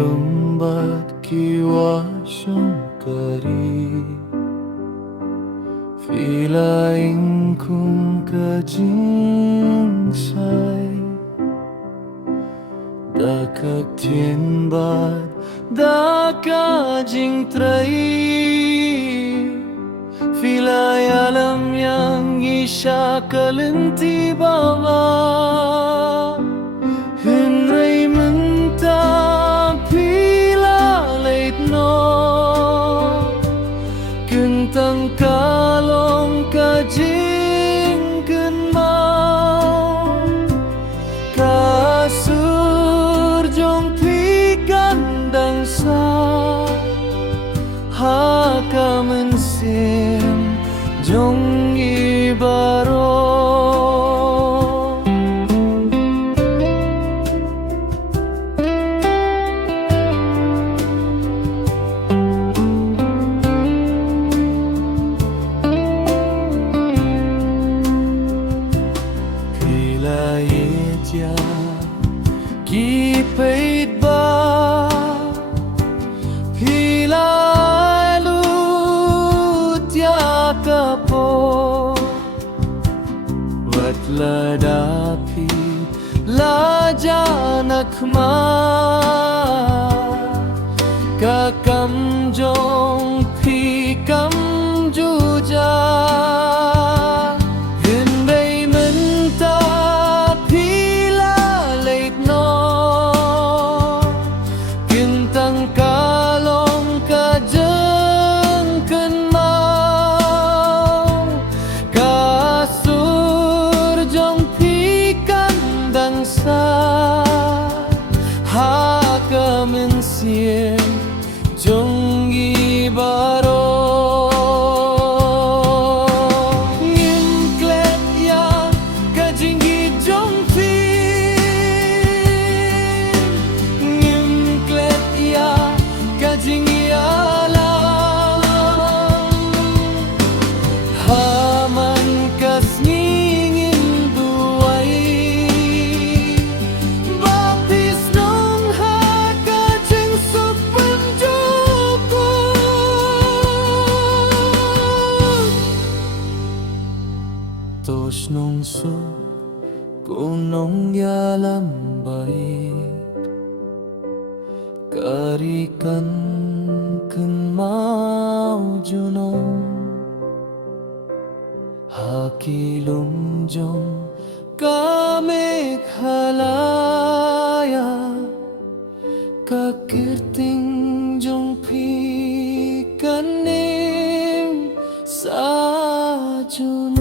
lumbat kiwasyon kari Filaing kung kajingsay Dakag tienbat dakajing tray Filay alam yang isya kalenti bawa Henry menta pila late no Kentang kalong kajing kenmau Kasur jong pikan dang sa Haka mensim jong ibaro Pilayetya kipait ba kapo Watladapi lajanakma Kakamjong pikam juja Hinbay menta pila late no Kintang kalong kajeng kenmau Kasur jong pikan dang sa Haka mensiem jong ibaro Ngimklet ya kajingi jong pin Ngimklet ya kajingi alam Haman kas ngingin duay Baptis nung haka jeng supen juko Tos nung so kunong yalam baik Karikan ken mau junong Hakilum jong kamik halaya Kakirting jong pikanim sa junong